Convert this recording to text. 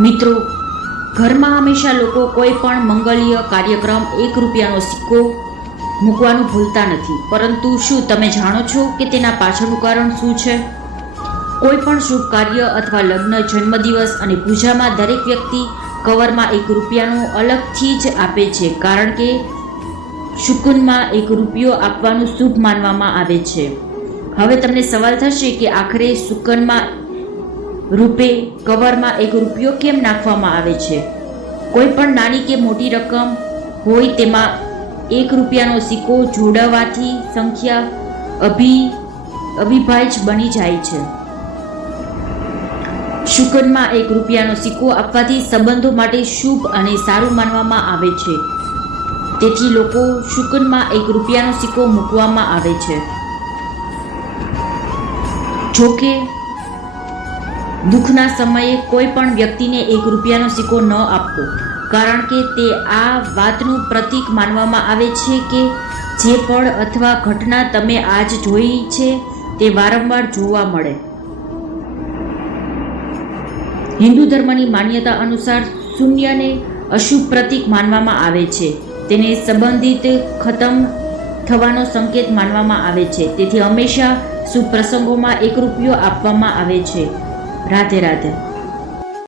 મિત્રો, ઘરમાં હંમેશા લોકો કોઈ પણ મંગળીય કાર્યક્રમ 1 રૂપિયાનો સિક્કો મૂકવાનું ભૂલતા નથી, પરંતુ શું તમે જાણો છો કે તેના પાછળનું કારણ શું છે? કોઈ પણ શુભ કાર્ય અથવા લગ્ન, જન્મદિવસ અને પૂજામાં દરેક વ્યક્તિ કવરમાં 1 રૂપિયાનું અલગથી જ આપે છે, કારણ કે શુકનમાં 1 રૂપિયો આપવાનું શુભ માનવામાં આવે છે. હવે તમને સવાલ થશે કે આખરે શુકનમાં રૂપે કવરમાં 1 રૂપિયો કેમ નાખવામાં આવે છે? કોઈ પણ નાની કે મોટી રકમ હોય તેમાં 1 રૂપિયાનો સિક્કો જોડવાથી સંખ્યા અવિભાજ્ય બની જાય છે. શુકનમાં 1 રૂપિયાનો સિક્કો આપવાથી સંબંધો માટે શુભ અને સારું માનવામાં આવે છે. તેથી લોકો શુકનમાં 1 રૂપિયાનો સિક્કો મૂકવામાં આવે છે. જોકે દુઃખના સમયે કોઈ પણ વ્યક્તિને 1 રૂપિયાનો સિક્કો ન આપવો, કારણ કે તે આ વાતનું પ્રતીક માનવામાં આવે છે કે જે પળ અથવા ઘટના તમે આજ જોઈ છે તે વારંવાર જોવા મળે. હિન્દુ ધર્મની માન્યતા અનુસાર શૂન્યને અશુભ પ્રતીક માનવામાં આવે છે. તેને સંબંધિત ખતમ થવાનો સંકેત માનવામાં આવે છે. તેથી હંમેશા શુભ પ્રસંગોમાં 1 રૂપિયો આપવામાં આવે છે. રાધે રાધે.